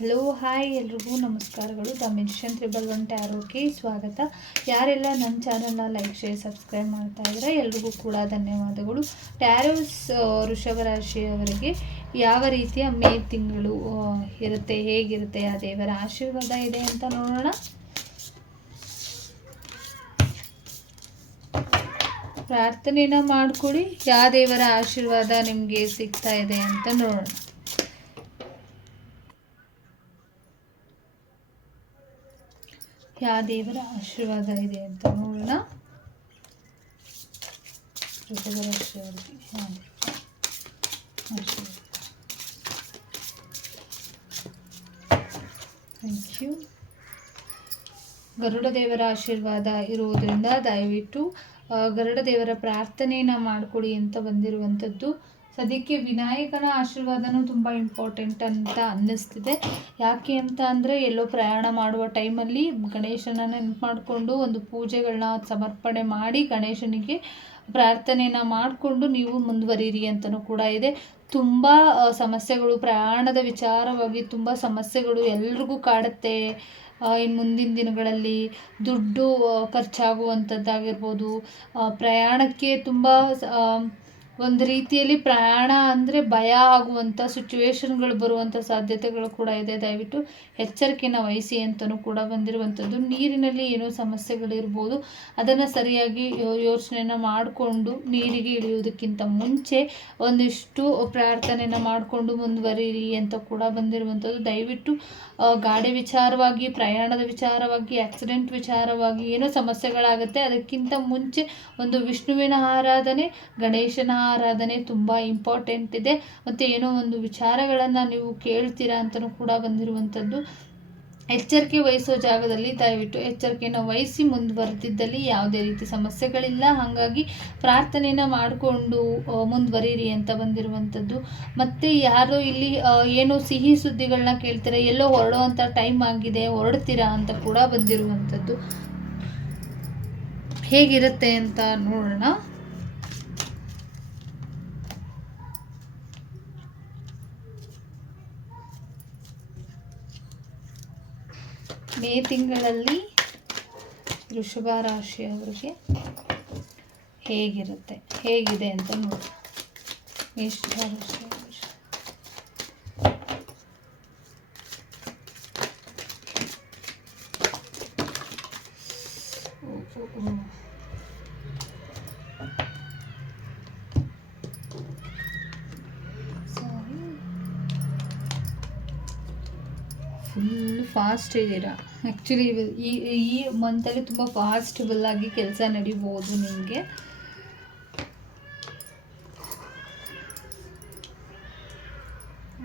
Hello hi ಎಲ್ರಿಗೂ ನಮಸ್ಕಾರಗಳು. The mission 111 ಟ್ಯಾರೋಗೆ ಸ್ವಾಗತ. ಯಾರೆಲ್ಲ ನನ್ನ ಚಾನಲ್ನ ಲೈಕ್ ಶೇರ್ ಸಬ್ಸ್ಕ್ರೈಬ್ ಮಾಡ್ತಾ ಇದ್ದಾರೆ ಎಲ್ರಿಗೂ ಕೂಡ ಧನ್ಯವಾದಗಳು. ಟ್ಯಾರೋಸ್ ವೃಷಭ ರಾಶಿಯವರಿಗೆ ಯಾವ ರೀತಿಯ ಮೇ ತಿಂಗಳು ಇರುತ್ತೆ, ಹೇಗಿರುತ್ತೆ, ಆ ದೇವರ ಆಶೀರ್ವಾದ ಇದೆ ಅಂತ ನೋಡೋಣ. ಪ್ರಾರ್ಥನೆನ ಮಾಡ್ಕೊಳ್ಳಿ, ಯಾವ ದೇವರ ಆಶೀರ್ವಾದ ನಿಮಗೆ ಸಿಗ್ತಾ ಇದೆ ಅಂತ ನೋಡೋಣ. ಯಾವ ದೇವರ ಆಶೀರ್ವಾದ ಇದೆ ಅಂತ ನೋಡೋಣ. ವೃಷಭ ರಾಶಿಯವರಿಗೆ ಥ್ಯಾಂಕ್ ಯು. ಗರುಡ ದೇವರ ಆಶೀರ್ವಾದ ಇರುವುದರಿಂದ ದಯವಿಟ್ಟು ಗರುಡ ದೇವರ ಪ್ರಾರ್ಥನೆಯನ್ನು ಮಾಡಿಕೊಡಿ ಅಂತ ಬಂದಿರುವಂಥದ್ದು. ಸದ್ಯಕ್ಕೆ ವಿನಾಯಕನ ಆಶೀರ್ವಾದನೂ ತುಂಬ ಇಂಪಾರ್ಟೆಂಟ್ ಅಂತ ಅನ್ನಿಸ್ತಿದೆ. ಯಾಕೆ ಅಂತ ಅಂದರೆ ಎಲ್ಲೋ ಪ್ರಯಾಣ ಮಾಡುವ ಟೈಮಲ್ಲಿ ಗಣೇಶನ ನೆನಪು ಮಾಡಿಕೊಂಡು ಒಂದು ಪೂಜೆಗಳನ್ನ ಸಮರ್ಪಣೆ ಮಾಡಿ ಗಣೇಶನಿಗೆ ಪ್ರಾರ್ಥನೆಯನ್ನು ಮಾಡಿಕೊಂಡು ನೀವು ಮುಂದುವರಿಯಿರಿ ಅಂತಲೂ ಕೂಡ ಇದೆ. ತುಂಬ ಸಮಸ್ಯೆಗಳು, ಪ್ರಯಾಣದ ವಿಚಾರವಾಗಿ ತುಂಬ ಸಮಸ್ಯೆಗಳು ಎಲ್ರಿಗೂ ಕಾಡುತ್ತೆ. ಇನ್ನು ಮುಂದಿನ ದಿನಗಳಲ್ಲಿ ದುಡ್ಡು ಖರ್ಚಾಗುವಂಥದ್ದಾಗಿರ್ಬೋದು, ಪ್ರಯಾಣಕ್ಕೆ ತುಂಬ ಒಂದು ರೀತಿಯಲ್ಲಿ ಪ್ರಯಾಣ ಅಂದರೆ ಭಯ ಆಗುವಂಥ ಸಿಚುವೇಶನ್ಗಳು ಬರುವಂಥ ಸಾಧ್ಯತೆಗಳು ಕೂಡ ಇದೆ. ದಯವಿಟ್ಟು ಎಚ್ಚರಿಕೆಯನ್ನು ವಹಿಸಿ ಅಂತಲೂ ಕೂಡ ಬಂದಿರುವಂಥದ್ದು. ನೀರಿನಲ್ಲಿ ಏನೋ ಸಮಸ್ಯೆಗಳಿರ್ಬೋದು, ಅದನ್ನು ಸರಿಯಾಗಿ ಯೋಚನೆಯನ್ನು ಮಾಡಿಕೊಂಡು ನೀರಿಗೆ ಇಳಿಯೋದಕ್ಕಿಂತ ಮುಂಚೆ ಒಂದಿಷ್ಟು ಪ್ರಾರ್ಥನೆಯನ್ನು ಮಾಡಿಕೊಂಡು ಮುಂದುವರಿಯಿರಿ ಅಂತ ಕೂಡ ಬಂದಿರುವಂಥದ್ದು. ದಯವಿಟ್ಟು ಗಾಡಿ ವಿಚಾರವಾಗಿ, ಪ್ರಯಾಣದ ವಿಚಾರವಾಗಿ, ಆಕ್ಸಿಡೆಂಟ್ ವಿಚಾರವಾಗಿ ಏನೋ ಸಮಸ್ಯೆಗಳಾಗುತ್ತೆ, ಅದಕ್ಕಿಂತ ಮುಂಚೆ ಒಂದು ವಿಷ್ಣುವಿನ ಆರಾಧನೆ, ಗಣೇಶನ ಆರಾಧನೆ ತುಂಬ ಇಂಪಾರ್ಟೆಂಟ್ ಇದೆ. ಮತ್ತು ಏನೋ ಒಂದು ವಿಚಾರಗಳನ್ನು ನೀವು ಕೇಳ್ತೀರಾ ಅಂತಲೂ ಕೂಡ ಬಂದಿರುವಂಥದ್ದು. ಎಚ್ಚರಿಕೆ ವಹಿಸೋ ಜಾಗದಲ್ಲಿ ದಯವಿಟ್ಟು ಎಚ್ಚರಿಕೆಯನ್ನು ವಹಿಸಿ ಮುಂದುವರೆದಿದ್ದಲ್ಲಿ ಯಾವುದೇ ರೀತಿ ಸಮಸ್ಯೆಗಳಿಲ್ಲ. ಹಾಗಾಗಿ ಪ್ರಾರ್ಥನೆಯನ್ನು ಮಾಡಿಕೊಂಡು ಮುಂದುವರಿಯಿರಿ ಅಂತ ಬಂದಿರುವಂಥದ್ದು. ಮತ್ತು ಯಾರೋ ಇಲ್ಲಿ ಏನೋ ಸಿಹಿ ಸುದ್ದಿಗಳನ್ನ ಕೇಳ್ತೀರಾ, ಎಲ್ಲೋ ಹೊರಡುವಂಥ ಟೈಮ್ ಆಗಿದೆ, ಹೊರಡ್ತೀರಾ ಅಂತ ಕೂಡ ಬಂದಿರುವಂಥದ್ದು. ಹೇಗಿರುತ್ತೆ ಅಂತ ನೋಡೋಣ. ಮೇ ತಿಂಗಳಲ್ಲಿ ವೃಷಭ ರಾಶಿಯವರಿಗೆ ಹೇಗಿರುತ್ತೆ, ಹೇಗಿದೆ ಅಂತ ನೋಡಿ. ಮೇಷ ರಾಶಿಯವರು ಫುಲ್ ಫಾಸ್ಟ್ ಇದ್ದೀರಾ. ಆ್ಯಕ್ಚುಲಿ ಈ ಮಂತಲ್ಲಿ ತುಂಬ ಫಾಸ್ಟಬಲ್ ಆಗಿ ಕೆಲಸ ನಡೀಬೋದು ನಿಮಗೆ.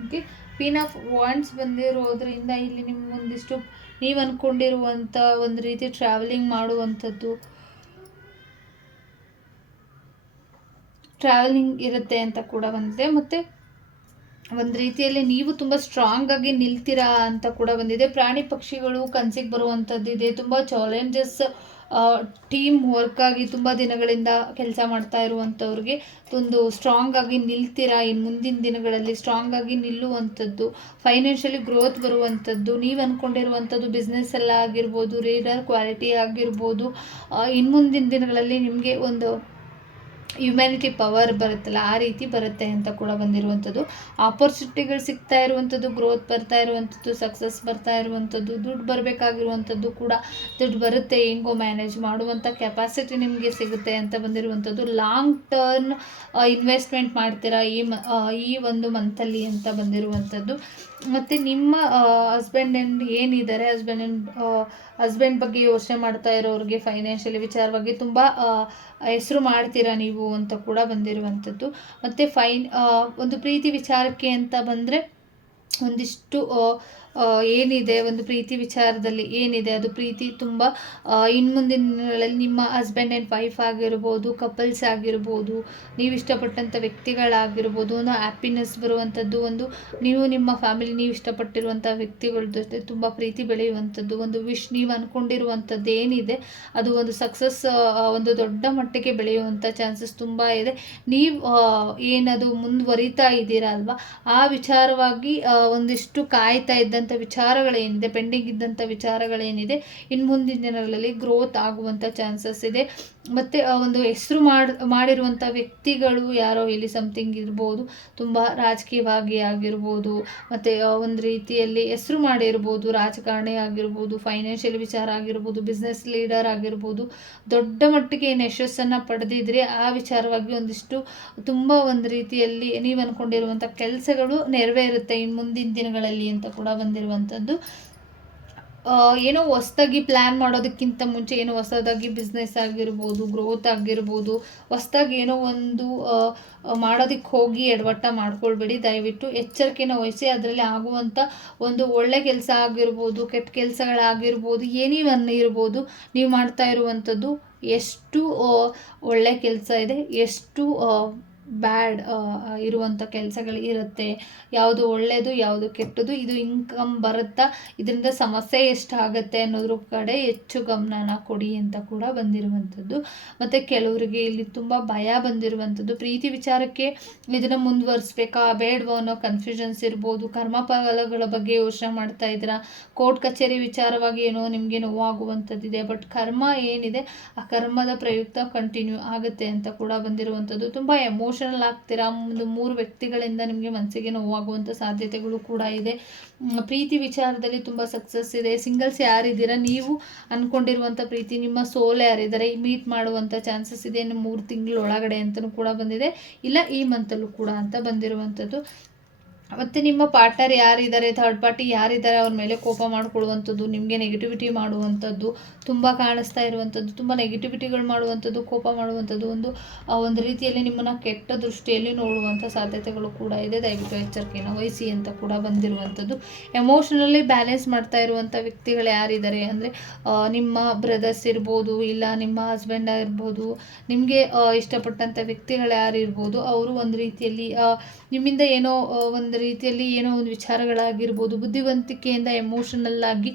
ಓಕೆ, ಕ್ವೀನ್ ಆಫ್ ವಾಂಡ್ಸ್ ಬಂದಿರೋದ್ರಿಂದ ಇಲ್ಲಿ ನಿಮ್ಗೆ ಒಂದಿಷ್ಟು ನೀವು ಅಂದ್ಕೊಂಡಿರುವಂಥ ಒಂದು ರೀತಿ ಟ್ರಾವೆಲಿಂಗ್ ಮಾಡುವಂಥದ್ದು, ಟ್ರಾವೆಲಿಂಗ್ ಇರುತ್ತೆ ಅಂತ ಕೂಡ ಬಂದಿದೆ. ಮತ್ತು ಒಂದು ರೀತಿಯಲ್ಲಿ ನೀವು ತುಂಬ ಸ್ಟ್ರಾಂಗ್ ಆಗಿ ನಿಲ್ತೀರಾ ಅಂತ ಕೂಡ ಬಂದಿದೆ. ಪ್ರಾಣಿ ಪಕ್ಷಿಗಳು ಕನಸಿಗೆ ಬರುವಂಥದ್ದಿದೆ. ತುಂಬ ಚಾಲೆಂಜಸ್, ಟೀಮ್ ವರ್ಕ್ ಆಗಿ ತುಂಬ ದಿನಗಳಿಂದ ಕೆಲಸ ಮಾಡ್ತಾ ಇರುವಂಥವ್ರಿಗೆ ಒಂದು ಸ್ಟ್ರಾಂಗ್ ಆಗಿ ನಿಲ್ತೀರಾ. ಇನ್ನು ಮುಂದಿನ ದಿನಗಳಲ್ಲಿ ಸ್ಟ್ರಾಂಗ್ ಆಗಿ ನಿಲ್ಲುವಂಥದ್ದು, ಫೈನಾನ್ಷಿಯಲಿ ಗ್ರೋತ್ ಬರುವಂಥದ್ದು, ನೀವು ಅಂದ್ಕೊಂಡಿರುವಂಥದ್ದು ಬಿಸ್ನೆಸ್ ಎಲ್ಲ ಆಗಿರ್ಬೋದು, ರೀಡರ್ ಕ್ವಾಲಿಟಿ ಆಗಿರ್ಬೋದು, ಇನ್ನು ಮುಂದಿನ ದಿನಗಳಲ್ಲಿ ನಿಮಗೆ ಒಂದು ಹ್ಯುಮ್ಯಾನಿಟಿ ಪವರ್ ಬರುತ್ತಲ್ಲ, ಆ ರೀತಿ ಬರುತ್ತೆ ಅಂತ ಕೂಡ ಬಂದಿರುವಂಥದ್ದು. ಆಪರ್ಚುನಿಟಿಗಳು ಸಿಗ್ತಾ ಇರುವಂಥದ್ದು, ಗ್ರೋತ್ ಬರ್ತಾ ಇರುವಂಥದ್ದು, ಸಕ್ಸಸ್ ಬರ್ತಾ ಇರುವಂಥದ್ದು, ದುಡ್ಡು ಬರಬೇಕಾಗಿರುವಂಥದ್ದು ಕೂಡ ದುಡ್ಡು ಬರುತ್ತೆ. ಹೆಂಗೋ ಮ್ಯಾನೇಜ್ ಮಾಡುವಂಥ ಕೆಪಾಸಿಟಿ ನಿಮಗೆ ಸಿಗುತ್ತೆ ಅಂತ ಬಂದಿರುವಂಥದ್ದು. ಲಾಂಗ್ ಟರ್ಮ್ ಇನ್ವೆಸ್ಟ್ಮೆಂಟ್ ಮಾಡ್ತೀರಾ ಈ ಒಂದು ಮಂತಲ್ಲಿ ಅಂತ ಬಂದಿರುವಂಥದ್ದು. ಮತ್ತು ನಿಮ್ಮ ಹಸ್ಬೆಂಡ್ ಏನಿದ್ದಾರೆ, ಹಸ್ಬೆಂಡ್ ಬಗ್ಗೆ ಯೋಚನೆ ಮಾಡ್ತಾ ಇರೋರಿಗೆ ಫೈನಾನ್ಷಿಯಲಿ ವಿಚಾರವಾಗಿ ತುಂಬ ಹೆಸರು ಮಾಡ್ತೀರಾ ನೀವು ಅಂತ ಕೂಡ ಬಂದಿರುವಂಥದ್ದು. ಮತ್ತು ಒಂದು ಪ್ರೀತಿ ವಿಚಾರಕ್ಕೆ ಅಂತ ಬಂದರೆ ಒಂದಿಷ್ಟು ಏನಿದೆ, ಒಂದು ಪ್ರೀತಿ ವಿಚಾರದಲ್ಲಿ ಏನಿದೆ ಅದು ಪ್ರೀತಿ ತುಂಬ ಇನ್ನು ಮುಂದಿನ ದಿನಗಳಲ್ಲಿ ನಿಮ್ಮ ಹಸ್ಬೆಂಡ್ ಆ್ಯಂಡ್ ವೈಫ್ ಆಗಿರ್ಬೋದು, ಕಪಲ್ಸ್ ಆಗಿರ್ಬೋದು, ನೀವು ಇಷ್ಟಪಟ್ಟಂಥ ವ್ಯಕ್ತಿಗಳಾಗಿರ್ಬೋದು, ಒಂದು ಹ್ಯಾಪಿನೆಸ್ ಬರುವಂಥದ್ದು, ಒಂದು ನೀವು ನಿಮ್ಮ ಫ್ಯಾಮಿಲಿ ನೀವು ಇಷ್ಟಪಟ್ಟಿರುವಂಥ ವ್ಯಕ್ತಿಗಳ ಜೊತೆ ತುಂಬ ಪ್ರೀತಿ ಬೆಳೆಯುವಂಥದ್ದು, ಒಂದು ನೀವು ಅಂದ್ಕೊಂಡಿರುವಂಥದ್ದು ಏನಿದೆ ಅದು ಒಂದು ಸಕ್ಸಸ್, ಒಂದು ದೊಡ್ಡ ಮಟ್ಟಿಗೆ ಬೆಳೆಯುವಂಥ ಚಾನ್ಸಸ್ ತುಂಬ ಇದೆ. ನೀವು ಏನದು ಮುಂದುವರಿತಾ ಇದ್ದೀರಾ ಅಲ್ವಾ, ಆ ವಿಚಾರವಾಗಿ ಒಂದಿಷ್ಟು ಕಾಯ್ತಾ ಇದ್ದಂಥ ವಿಚಾರಗಳೇನಿದೆ, ಪೆಂಡಿಂಗ್ ಇದ್ದಂಥ ವಿಚಾರಗಳೇನಿದೆ, ಇನ್ನು ಮುಂದಿನ ದಿನಗಳಲ್ಲಿ ಗ್ರೋತ್ ಆಗುವಂಥ ಚಾನ್ಸಸ್ ಇದೆ. ಮತ್ತು ಒಂದು ಹೆಸರು ಮಾಡಿರುವಂಥ ವ್ಯಕ್ತಿಗಳು ಯಾರೋ ಇಲ್ಲಿ ಸಮಥಿಂಗ್ ಇರ್ಬೋದು, ತುಂಬ ರಾಜಕೀಯವಾಗಿ ಆಗಿರ್ಬೋದು, ಮತ್ತು ಒಂದು ರೀತಿಯಲ್ಲಿ ಹೆಸರು ಮಾಡಿರ್ಬೋದು, ರಾಜಕಾರಣಿ ಆಗಿರ್ಬೋದು, ಫೈನಾನ್ಷಿಯಲ್ ವಿಚಾರ ಆಗಿರ್ಬೋದು, ಬಿಸ್ನೆಸ್ ಲೀಡರ್ ಆಗಿರ್ಬೋದು, ದೊಡ್ಡ ಮಟ್ಟಿಗೆ ಏನು ಯಶಸ್ಸನ್ನು ಪಡೆದಿದ್ರೆ ಆ ವಿಚಾರವಾಗಿ ಒಂದಿಷ್ಟು ತುಂಬ ಒಂದು ರೀತಿಯಲ್ಲಿ ನೀವು ಅಂದ್ಕೊಂಡಿರುವಂಥ ಕೆಲಸಗಳು ನೆರವೇರುತ್ತೆ ಇನ್ನು ಮುಂದಿನ ದಿನಗಳಲ್ಲಿ ಅಂತ ಕೂಡ ಬಂದಿರುವಂಥದ್ದು. ಏನೋ ಹೊಸ್ದಾಗಿ ಪ್ಲ್ಯಾನ್ ಮಾಡೋದಕ್ಕಿಂತ ಮುಂಚೆ ಏನೋ ಹೊಸದಾಗಿ ಬಿಸ್ನೆಸ್ ಆಗಿರ್ಬೋದು, ಗ್ರೋತ್ ಆಗಿರ್ಬೋದು, ಹೊಸ್ದಾಗಿ ಏನೋ ಒಂದು ಮಾಡೋದಕ್ಕೆ ಹೋಗಿ ಎಡವಟ್ಟ ಮಾಡ್ಕೊಳ್ಬೇಡಿ. ದಯವಿಟ್ಟು ಎಚ್ಚರಿಕೆನ ವಹಿಸಿ. ಅದರಲ್ಲಿ ಆಗುವಂಥ ಒಂದು ಒಳ್ಳೆ ಕೆಲಸ ಆಗಿರ್ಬೋದು, ಕೆಟ್ಟ ಕೆಲಸಗಳಾಗಿರ್ಬೋದು, ಏನಿವನ್ನ ಇರ್ಬೋದು, ನೀವು ಮಾಡ್ತಾ ಇರುವಂಥದ್ದು ಎಷ್ಟು ಒಳ್ಳೆ ಕೆಲಸ ಇದೆ, ಎಷ್ಟು ಬ್ಯಾಡ್ ಇರುವಂಥ ಕೆಲಸಗಳು ಇರುತ್ತೆ, ಯಾವುದು ಒಳ್ಳೆಯದು ಯಾವುದು ಕೆಟ್ಟದ್ದು, ಇದು ಇನ್ಕಮ್ ಬರುತ್ತಾ, ಇದರಿಂದ ಸಮಸ್ಯೆ ಎಷ್ಟಾಗುತ್ತೆ ಅನ್ನೋದ್ರ ಕಡೆ ಹೆಚ್ಚು ಗಮನನ ಕೊಡಿ ಅಂತ ಕೂಡ ಬಂದಿರುವಂಥದ್ದು. ಮತ್ತು ಕೆಲವರಿಗೆ ಇಲ್ಲಿ ತುಂಬ ಭಯ ಬಂದಿರುವಂಥದ್ದು, ಪ್ರೀತಿ ವಿಚಾರಕ್ಕೆ ಇದನ್ನು ಮುಂದುವರಿಸ್ಬೇಕಾ ಬೇಡವೋ ಅನ್ನೋ ಕನ್ಫ್ಯೂಷನ್ಸ್ ಇರ್ಬೋದು, ಕರ್ಮಫಲಗಳ ಬಗ್ಗೆ ಯೋಚನೆ ಮಾಡ್ತಾ ಇದ್ದೀರಾ, ಕೋರ್ಟ್ ಕಚೇರಿ ವಿಚಾರವಾಗಿ ಏನೋ ನಿಮಗೆ ನೋವಾಗುವಂಥದ್ದಿದೆ, ಬಟ್ ಕರ್ಮ ಏನಿದೆ ಆ ಕರ್ಮದ ಪ್ರಯುಕ್ತ ಕಂಟಿನ್ಯೂ ಆಗುತ್ತೆ ಅಂತ ಕೂಡ ಬಂದಿರುವಂಥದ್ದು. ತುಂಬ ಎಮೋಷನಲ್ ಆಗ್ತೀರಾ, ಒಂದು 3 ವ್ಯಕ್ತಿಗಳಿಂದ ನಿಮಗೆ ಮನಸ್ಸಿಗೆ ನೋವಾಗುವಂಥ ಸಾಧ್ಯತೆಗಳು ಕೂಡ ಇದೆ. ಪ್ರೀತಿ ವಿಚಾರದಲ್ಲಿ ತುಂಬ ಸಕ್ಸಸ್ ಇದೆ. ಸಿಂಗಲ್ಸ್ ಯಾರಿದ್ದೀರಾ, ನೀವು ಅಂದ್ಕೊಂಡಿರುವಂಥ ಪ್ರೀತಿ, ನಿಮ್ಮ ಸೋಲ್ ಯಾರಿದ್ದಾರೆ ಮೀಟ್ ಮಾಡುವಂಥ ಚಾನ್ಸಸ್ ಇದೆ ಇನ್ನು 3 ತಿಂಗಳೊಳಗಡೆ ಅಂತಲೂ ಕೂಡ ಬಂದಿದೆ, ಇಲ್ಲ ಈ ಮಂತಲ್ಲೂ ಕೂಡ ಅಂತ ಬಂದಿರುವಂಥದ್ದು. ಮತ್ತು ನಿಮ್ಮ ಪಾರ್ಟ್ನರ್ ಯಾರಿದ್ದಾರೆ, ಥರ್ಡ್ ಪಾರ್ಟಿ ಯಾರಿದ್ದಾರೆ, ಅವ್ರ ಮೇಲೆ ಕೋಪ ಮಾಡ್ಕೊಳ್ಳುವಂಥದ್ದು, ನಿಮಗೆ ನೆಗೆಟಿವಿಟಿ ಮಾಡುವಂಥದ್ದು ತುಂಬ ಕಾಣಿಸ್ತಾ ಇರುವಂಥದ್ದು, ತುಂಬ ನೆಗೆಟಿವಿಟಿಗಳು ಮಾಡುವಂಥದ್ದು, ಕೋಪ ಮಾಡುವಂಥದ್ದು, ಒಂದು ರೀತಿಯಲ್ಲಿ ನಿಮ್ಮನ್ನು ಕೆಟ್ಟ ದೃಷ್ಟಿಯಲ್ಲಿ ನೋಡುವಂಥ ಸಾಧ್ಯತೆಗಳು ಕೂಡ ಇದೆ. ದಯವಿಟ್ಟು ಎಚ್ಚರಿಕೆಯನ್ನು ವಹಿಸಿ ಅಂತ ಕೂಡ ಬಂದಿರುವಂಥದ್ದು. ಎಮೋಷನಲಿ ಬ್ಯಾಲೆನ್ಸ್ ಮಾಡ್ತಾ ಇರುವಂಥ ವ್ಯಕ್ತಿಗಳು ಯಾರಿದ್ದಾರೆ ಅಂದರೆ ನಿಮ್ಮ ಬ್ರದರ್ಸ್ ಇರ್ಬೋದು, ಇಲ್ಲ ನಿಮ್ಮ ಹಸ್ಬೆಂಡ್ ಇರ್ಬೋದು, ನಿಮಗೆ ಇಷ್ಟಪಟ್ಟಂಥ ವ್ಯಕ್ತಿಗಳು ಯಾರು ಇರ್ಬೋದು, ಅವರು ಒಂದು ರೀತಿಯಲ್ಲಿ ನಿಮ್ಮಿಂದ ಏನೋ ಒಂದು ರೀತಿಯಲ್ಲಿ ಏನೋ ಒಂದು ವಿಚಾರಗಳಾಗಿರ್ಬೋದು, ಬುದ್ಧಿವಂತಿಕೆಯಿಂದ ಎಮೋಷನಲ್ ಆಗಿ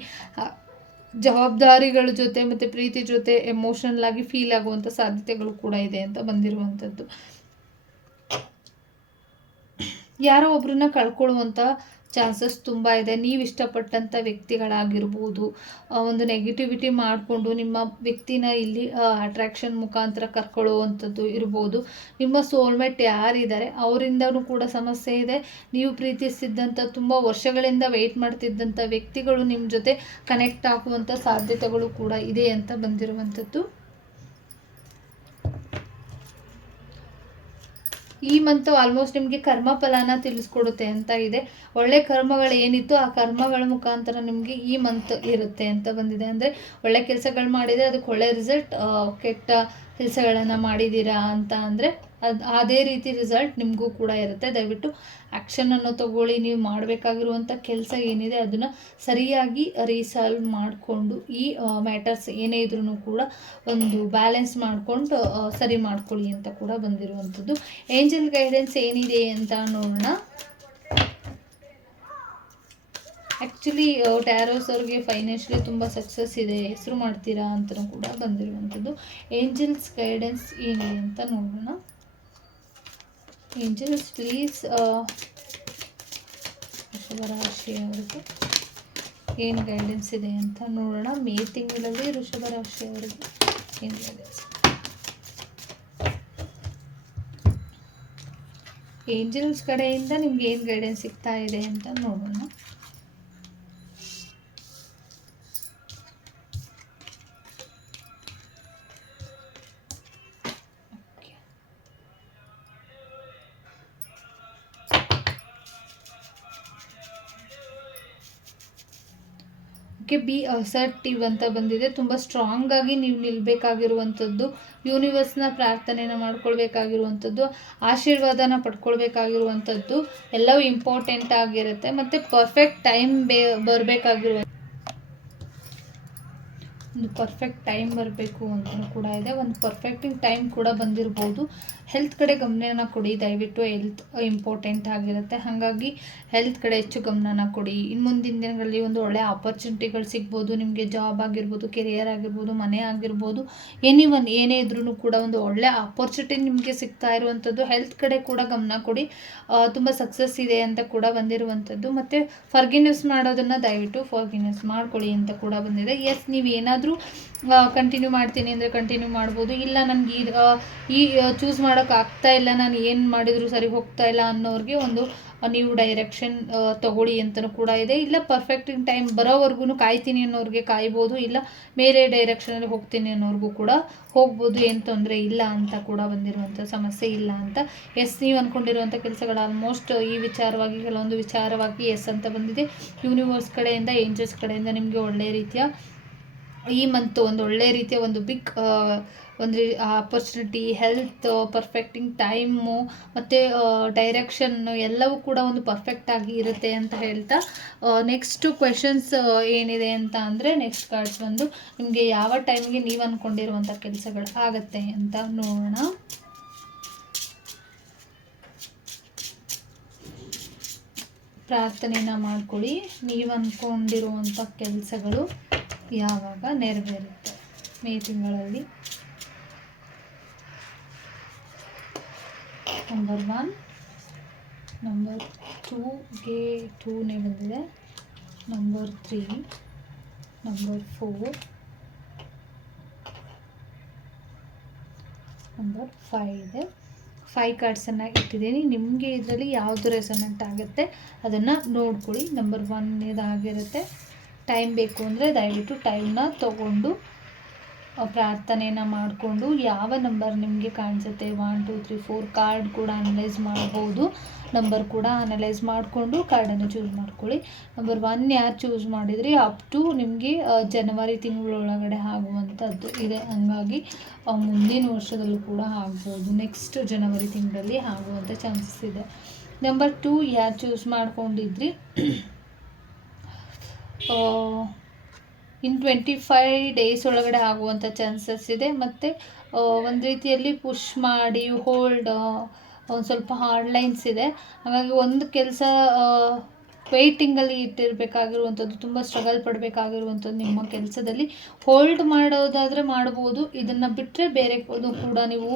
ಜವಾಬ್ದಾರಿಗಳ ಜೊತೆ ಮತ್ತು ಪ್ರೀತಿ ಜೊತೆ ಎಮೋಷನಲ್ ಆಗಿ ಫೀಲ್ ಆಗುವಂಥ ಸಾಧ್ಯತೆಗಳು ಕೂಡ ಇದೆ ಅಂತ ಬಂದಿರುವಂಥದ್ದು. ಯಾರೋ ಒಬ್ಬರನ್ನ ಕಳ್ಕೊಳ್ಳುವಂಥ ಚಾನ್ಸಸ್ ತುಂಬ ಇದೆ. ನೀವು ಇಷ್ಟಪಟ್ಟಂಥ ವ್ಯಕ್ತಿಗಳಾಗಿರ್ಬೋದು, ಒಂದು ನೆಗೆಟಿವಿಟಿ ಮಾಡಿಕೊಂಡು ನಿಮ್ಮ ವ್ಯಕ್ತಿನ ಇಲ್ಲಿ ಅಟ್ರ್ಯಾಕ್ಷನ್ ಮುಖಾಂತರ ಕರ್ಕೊಳ್ಳುವಂಥದ್ದು ಇರ್ಬೋದು. ನಿಮ್ಮ ಸೋಲ್ಮೇಟ್ ಯಾರಿದ್ದಾರೆ ಅವರಿಂದನೂ ಕೂಡ ಸಮಸ್ಯೆ ಇದೆ. ನೀವು ಪ್ರೀತಿಸಿದ್ದಂಥ ತುಂಬ ವರ್ಷಗಳಿಂದ ವೆಯ್ಟ್ ಮಾಡ್ತಿದ್ದಂಥ ವ್ಯಕ್ತಿಗಳು ನಿಮ್ಮ ಜೊತೆ ಕನೆಕ್ಟ್ ಆಗುವಂಥ ಸಾಧ್ಯತೆಗಳು ಕೂಡ ಇದೆ ಅಂತ ಬಂದಿರುವಂಥದ್ದು. ಈ ಮಂತು ಆಲ್ಮೋಸ್ಟ್ ನಿಮಗೆ ಕರ್ಮ ಫಲನ ತಿಳಿಸ್ಕೊಡುತ್ತೆ ಅಂತ ಇದೆ. ಒಳ್ಳೆ ಕರ್ಮಗಳು ಏನಿತ್ತು ಆ ಕರ್ಮಗಳ ಮುಖಾಂತರ ನಿಮಗೆ ಈ ಮಂತ್ ಇರುತ್ತೆ ಅಂತ ಬಂದಿದೆ. ಅಂದರೆ ಒಳ್ಳೆ ಕೆಲಸಗಳು ಮಾಡಿದರೆ ಅದಕ್ಕೆ ಒಳ್ಳೆ ರಿಸಲ್ಟ್, ಕೆಟ್ಟ ಕೆಲಸಗಳನ್ನು ಮಾಡಿದ್ದೀರಾ ಅಂತ ಅಂದರೆ ಅದೇ ರೀತಿ ರಿಸಲ್ಟ್ ನಿಮಗೂ ಕೂಡ ಇರುತ್ತೆ. ದಯವಿಟ್ಟು ಆ್ಯಕ್ಷನನ್ನು ತಗೊಳ್ಳಿ. ನೀವು ಮಾಡಬೇಕಾಗಿರುವಂಥ ಕೆಲಸ ಏನಿದೆ ಅದನ್ನು ಸರಿಯಾಗಿ ರೀಸಾಲ್ವ್ ಮಾಡಿಕೊಂಡು ಈ ಮ್ಯಾಟರ್ಸ್ ಏನೇ ಇದ್ರೂ ಕೂಡ ಒಂದು ಬ್ಯಾಲೆನ್ಸ್ ಮಾಡಿಕೊಂಡು ಸರಿ ಮಾಡ್ಕೊಳ್ಳಿ ಅಂತ ಕೂಡ ಬಂದಿರುವಂಥದ್ದು. ಏಂಜಲ್ ಗೈಡೆನ್ಸ್ ಏನಿದೆ ಅಂತ ನೋಡೋಣ. ಆ್ಯಕ್ಚುಲಿ ಟ್ಯಾರೋಸ್ ಅವ್ರಿಗೆ ಫೈನಾನ್ಷಿಯಲಿ ತುಂಬ ಸಕ್ಸಸ್ ಇದೆ, ಹೆಸರು ಮಾಡ್ತೀರಾ ಅಂತಲೂ ಕೂಡ ಬಂದಿರುವಂಥದ್ದು. ಏಂಜಲ್ಸ್ ಗೈಡೆನ್ಸ್ ಏನಿದೆ ಅಂತ ನೋಡೋಣ. ಏಂಜಲ್ಸ್ ಪ್ಲೀಸ್ ವೃಷಭ ರಾಶಿಯವರಿಗೆ ಏನು ಗೈಡೆನ್ಸ್ ಇದೆ ಅಂತ ನೋಡೋಣ. ಮೇ ತಿಂಗಳಲ್ಲಿ ವೃಷಭ ರಾಶಿಯವರಿಗೆ ಏನು ಗೈಡೆನ್ಸ್, ಏಂಜಲ್ಸ್ ಕಡೆಯಿಂದ ನಿಮ್ಗೆ ಏನು ಗೈಡೆನ್ಸ್ ಸಿಗ್ತಾ ಇದೆ ಅಂತ ನೋಡೋಣ. ಬಿ ಅಸರ್ಟಿವ್ ಅಂತ ಬಂದಿದೆ. ತುಂಬ ಸ್ಟ್ರಾಂಗ್ ಆಗಿ ನೀವು ನಿಲ್ಲಬೇಕಾಗಿರುವಂಥದ್ದು, ಯೂನಿವರ್ಸ್ನ ಪ್ರಾರ್ಥನೆನ ಮಾಡ್ಕೊಳ್ಬೇಕಾಗಿರುವಂಥದ್ದು, ಆಶೀರ್ವಾದನ ಪಡ್ಕೊಳ್ಬೇಕಾಗಿರುವಂಥದ್ದು ಎಲ್ಲವೂ ಇಂಪಾರ್ಟೆಂಟ್ ಆಗಿರುತ್ತೆ. ಮತ್ತು ಪರ್ಫೆಕ್ಟ್ ಟೈಮ್ ಬರಬೇಕಾಗಿರುವ ಒಂದು ಪರ್ಫೆಕ್ಟ್ ಪರ್ಫೆಕ್ಟ್ ಟೈಮ್ ಬರಬೇಕು ಅಂತಲೂ ಕೂಡ ಇದೆ. ಒಂದು ಪರ್ಫೆಕ್ಟಿಂಗ್ ಟೈಮ್ ಕೂಡ ಬಂದಿರ್ಬೋದು. ಹೆಲ್ತ್ ಕಡೆ ಗಮನನ ಕೊಡಿ ದಯವಿಟ್ಟು. ಹೆಲ್ತ್ ಇಂಪಾರ್ಟೆಂಟ್ ಆಗಿರುತ್ತೆ, ಹಾಗಾಗಿ ಹೆಲ್ತ್ ಕಡೆ ಹೆಚ್ಚು ಗಮನನ ಕೊಡಿ. ಇನ್ನು ಮುಂದಿನ ದಿನಗಳಲ್ಲಿ ಒಂದು ಒಳ್ಳೆಯ ಆಪರ್ಚುನಿಟಿಗಳು ಸಿಗ್ಬೋದು ನಿಮಗೆ. ಜಾಬ್ ಆಗಿರ್ಬೋದು, ಕೆರಿಯರ್ ಆಗಿರ್ಬೋದು, ಮನೆ ಆಗಿರ್ಬೋದು, ಏನೇ ಇದ್ರೂ ಕೂಡ ಒಂದು ಒಳ್ಳೆಯ ಆಪರ್ಚುನಿಟಿ ನಿಮಗೆ ಸಿಗ್ತಾ ಇರುವಂಥದ್ದು. ಹೆಲ್ತ್ ಕಡೆ ಕೂಡ ಗಮನ ಕೊಡಿ, ತುಂಬ ಸಕ್ಸಸ್ ಇದೆ ಅಂತ ಕೂಡ ಬಂದಿರುವಂಥದ್ದು. ಮತ್ತು ಫರ್ಗಿವ್ನೆಸ್ ಮಾಡೋದನ್ನು ದಯವಿಟ್ಟು ಫರ್ಗಿವ್ನೆಸ್ ಮಾಡ್ಕೊಳ್ಳಿ ಅಂತ ಕೂಡ ಬಂದಿದೆ. ಎಸ್, ನೀವು ಏನಾದರೂ ಕಂಟಿನ್ಯೂ ಮಾಡ್ತೀನಿ ಅಂದರೆ ಕಂಟಿನ್ಯೂ ಮಾಡ್ಬೋದು. ಇಲ್ಲ ನನಗೆ ಈ ಚೂಸ್ ಮಾಡೋಕ್ಕೆ ಆಗ್ತಾ ಇಲ್ಲ, ನಾನು ಏನು ಮಾಡಿದರೂ ಸರಿ ಹೋಗ್ತಾ ಇಲ್ಲ ಅನ್ನೋರಿಗೆ ಒಂದು ನೀವು ಡೈರೆಕ್ಷನ್ ತಗೊಳ್ಳಿ ಅಂತಲೂ ಕೂಡ ಇದೆ. ಇಲ್ಲ ಪರ್ಫೆಕ್ಟಿಂಗ್ ಟೈಮ್ ಬರೋವರೆಗೂ ಕಾಯ್ತೀನಿ ಅನ್ನೋರಿಗೆ ಕಾಯ್ಬೋದು. ಇಲ್ಲ ಬೇರೆ ಡೈರೆಕ್ಷನಲ್ಲಿ ಹೋಗ್ತೀನಿ ಅನ್ನೋರ್ಗೂ ಕೂಡ ಹೋಗ್ಬೋದು, ಏನು ತೊಂದರೆ ಇಲ್ಲ ಅಂತ ಕೂಡ ಬಂದಿರುವಂಥ ಸಮಸ್ಯೆ ಇಲ್ಲ ಅಂತ. ಎಸ್, ನೀವು ಅಂದ್ಕೊಂಡಿರುವಂಥ ಕೆಲಸಗಳು ಆಲ್ಮೋಸ್ಟ್ ಈ ವಿಚಾರವಾಗಿ ಕೆಲವೊಂದು ವಿಚಾರವಾಗಿ ಎಸ್ ಅಂತ ಬಂದಿದೆ. ಯೂನಿವರ್ಸ್ ಕಡೆಯಿಂದ, ಏಂಜಲ್ಸ್ ಕಡೆಯಿಂದ ನಿಮಗೆ ಒಳ್ಳೆಯ ರೀತಿಯ ಈ ಮಂತ್ ಒಂದು ಒಳ್ಳೆ ರೀತಿಯ ಒಂದು ಬಿಗ್ ಒಂದು ಆಪರ್ಚುನಿಟಿ, ಹೆಲ್ತ್, ಪರ್ಫೆಕ್ಟಿಂಗ್ ಟೈಮು ಮತ್ತು ಡೈರೆಕ್ಷನ್ ಎಲ್ಲವೂ ಕೂಡ ಒಂದು ಪರ್ಫೆಕ್ಟಾಗಿ ಇರುತ್ತೆ ಅಂತ ಹೇಳ್ತಾ, ನೆಕ್ಸ್ಟು ಕ್ವೆಶನ್ಸ್ ಏನಿದೆ ಅಂತ ಅಂದರೆ, ನೆಕ್ಸ್ಟ್ ಕಾರ್ಡ್ಸ್ ಬಂದು ನಿಮಗೆ ಯಾವ ಟೈಮ್ಗೆ ನೀವು ಅಂದ್ಕೊಂಡಿರುವಂಥ ಕೆಲಸಗಳು ಆಗುತ್ತೆ ಅಂತ ನೋಡೋಣ. ಪ್ರಾರ್ಥನೆನ ಮಾಡ್ಕೊಳ್ಳಿ. ನೀವು ಅಂದ್ಕೊಂಡಿರುವಂಥ ಕೆಲಸಗಳು ಯಾವಾಗ ನೆರವೇರುತ್ತೆ ಮೇ ತಿಂಗಳಲ್ಲಿ. ನಂಬರ್ 1, ನಂಬರ್ 2ಗೆ 2ನೇ ಬಂದಿದೆ, ನಂಬರ್ 3, ನಂಬರ್ 4, ನಂಬರ್ 5 ಇದೆ. 5 ಕಾರ್ಡ್ಸನ್ನು ಇಟ್ಟಿದ್ದೀನಿ. ನಿಮಗೆ ಇದರಲ್ಲಿ ಯಾವುದು ರೆಸೊನೆಂಟ್ ಆಗುತ್ತೆ ಅದನ್ನು ನೋಡ್ಕೊಳ್ಳಿ. ನಂಬರ್ 1 ಇದಾಗಿರುತ್ತೆ. ಟೈಮ್ ಬೇಕು ಅಂದರೆ ದಯವಿಟ್ಟು ಟೈಮ್ನ ತೊಗೊಂಡು ಪ್ರಾರ್ಥನೆಯನ್ನು ಮಾಡಿಕೊಂಡು ಯಾವ ನಂಬರ್ ನಿಮಗೆ ಕಾಣಿಸುತ್ತೆ 1 2 3 4 ಕಾರ್ಡ್ ಕೂಡ ಅನಲೈಸ್ ಮಾಡ್ಬೋದು. ನಂಬರ್ ಕೂಡ ಅನಲೈಸ್ ಮಾಡಿಕೊಂಡು ಕಾರ್ಡನ್ನು ಚೂಸ್ ಮಾಡ್ಕೊಳ್ಳಿ. ನಂಬರ್ 1 ಯಾರು ಚೂಸ್ ಮಾಡಿದ್ರಿ ಅಪ್ ಟು ನಿಮಗೆ ಜನವರಿ ತಿಂಗಳೊಳಗಡೆ ಆಗುವಂಥದ್ದು ಇದೆ, ಹಂಗಾಗಿ ಮುಂದಿನ ವರ್ಷದಲ್ಲೂ ಕೂಡ ಆಗ್ಬೋದು. ನೆಕ್ಸ್ಟ್ ಜನವರಿ ತಿಂಗಳಲ್ಲಿ ಆಗುವಂಥ ಚಾನ್ಸಸ್ ಇದೆ. ನಂಬರ್ 2 ಯಾರು ಚೂಸ್ ಮಾಡ್ಕೊಂಡಿದ್ರಿ ಇನ್ 25 ಡೇಸ್ ಒಳಗಡೆ ಆಗುವಂಥ ಚಾನ್ಸಸ್ ಇದೆ. ಮತ್ತು ಒಂದು ರೀತಿಯಲ್ಲಿ ಪುಷ್ ಮಾಡಿ ಹೋಲ್ಡ್ ಒಂದು ಸ್ವಲ್ಪ ಹಾರ್ಡ್ ಲೈನ್ಸ್ ಇದೆ, ಹಾಗಾಗಿ ಒಂದು ಕೆಲಸ ವೆಯ್ಟಿಂಗಲ್ಲಿ ಇಟ್ಟಿರಬೇಕಾಗಿರುವಂಥದ್ದು, ತುಂಬ ಸ್ಟ್ರಗಲ್ ಪಡಬೇಕಾಗಿರುವಂಥದ್ದು ನಿಮ್ಮ ಕೆಲಸದಲ್ಲಿ. ಹೋಲ್ಡ್ ಮಾಡೋದಾದರೆ ಮಾಡ್ಬೋದು, ಇದನ್ನು ಬಿಟ್ಟರೆ ಬೇರೆ ಕೂಡ ನೀವು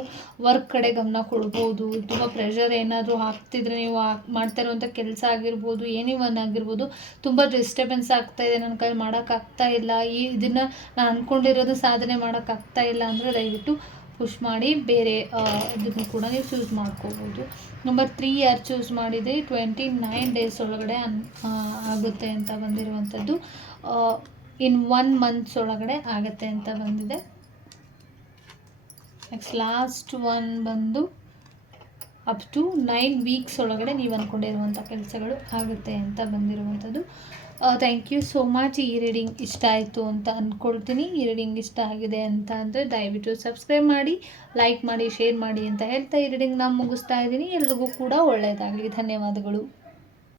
ವರ್ಕ್ ಕಡೆ ಗಮನ ಕೊಡ್ಬೋದು. ತುಂಬ ಪ್ರೆಷರ್ ಏನಾದರೂ ಆಗ್ತಿದ್ರೆ ನೀವು ಮಾಡ್ತಾ ಇರುವಂಥ ಕೆಲಸ ಆಗಿರ್ಬೋದು, ಏನಿವನ್ ಆಗಿರ್ಬೋದು, ತುಂಬ ಡಿಸ್ಟರ್ಬೆನ್ಸ್ ಆಗ್ತಾಯಿದೆ, ನನ್ನ ಕೈ ಮಾಡೋಕ್ಕಾಗ್ತಾ ಇಲ್ಲ, ಇದನ್ನು ನಾನು ಅಂದ್ಕೊಂಡಿರೋದು ಸಾಧನೆ ಮಾಡೋಕ್ಕಾಗ್ತಾ ಇಲ್ಲ ಅಂದರೆ ದಯವಿಟ್ಟು ಪುಷ್ ಮಾಡಿ ಬೇರೆ ಇದನ್ನು ಕೂಡ ನೀವು ಚೂಸ್ ಮಾಡ್ಕೋಬೋದು. ನಂಬರ್ 3 ಯಾರು ಚೂಸ್ ಮಾಡಿದರೆ 29 ಡೇಸ್ ಒಳಗಡೆ ಆಗುತ್ತೆ ಅಂತ ಬಂದಿರುವಂಥದ್ದು. ಇನ್ 1 ಮಂತ್ಸ್ ಒಳಗಡೆ ಆಗುತ್ತೆ ಅಂತ ಬಂದಿದೆ. ನೆಕ್ಸ್ಟ್ ಲಾಸ್ಟ್ ಒನ್ ಬಂದು ಅಪ್ ಟು 9 ವೀಕ್ಸ್ ಒಳಗಡೆ ನೀವು ಅಂದ್ಕೊಂಡಿರುವಂಥ ಕೆಲಸಗಳು ಆಗುತ್ತೆ ಅಂತ ಬಂದಿರುವಂಥದ್ದು. Thank you so much. ಈ ರೀಡಿಂಗ್ ಇಷ್ಟ ಆಯಿತು ಅಂತ ಅಂದ್ಕೊಳ್ತೀನಿ. ಈ ರೀಡಿಂಗ್ ಇಷ್ಟ ಆಗಿದೆ ಅಂತ ಅಂದರೆ ದಯವಿಟ್ಟು ಸಬ್ಸ್ಕ್ರೈಬ್ ಮಾಡಿ, ಲೈಕ್ ಮಾಡಿ, ಶೇರ್ ಮಾಡಿ ಅಂತ ಹೇಳ್ತಾ ಈ ರೀಡಿಂಗ್ ನಾನು ಮುಗಿಸ್ತಾ ಇದ್ದೀನಿ. ಎಲ್ರಿಗೂ ಕೂಡ ಒಳ್ಳೆಯದಾಗಲಿ. ಧನ್ಯವಾದಗಳು.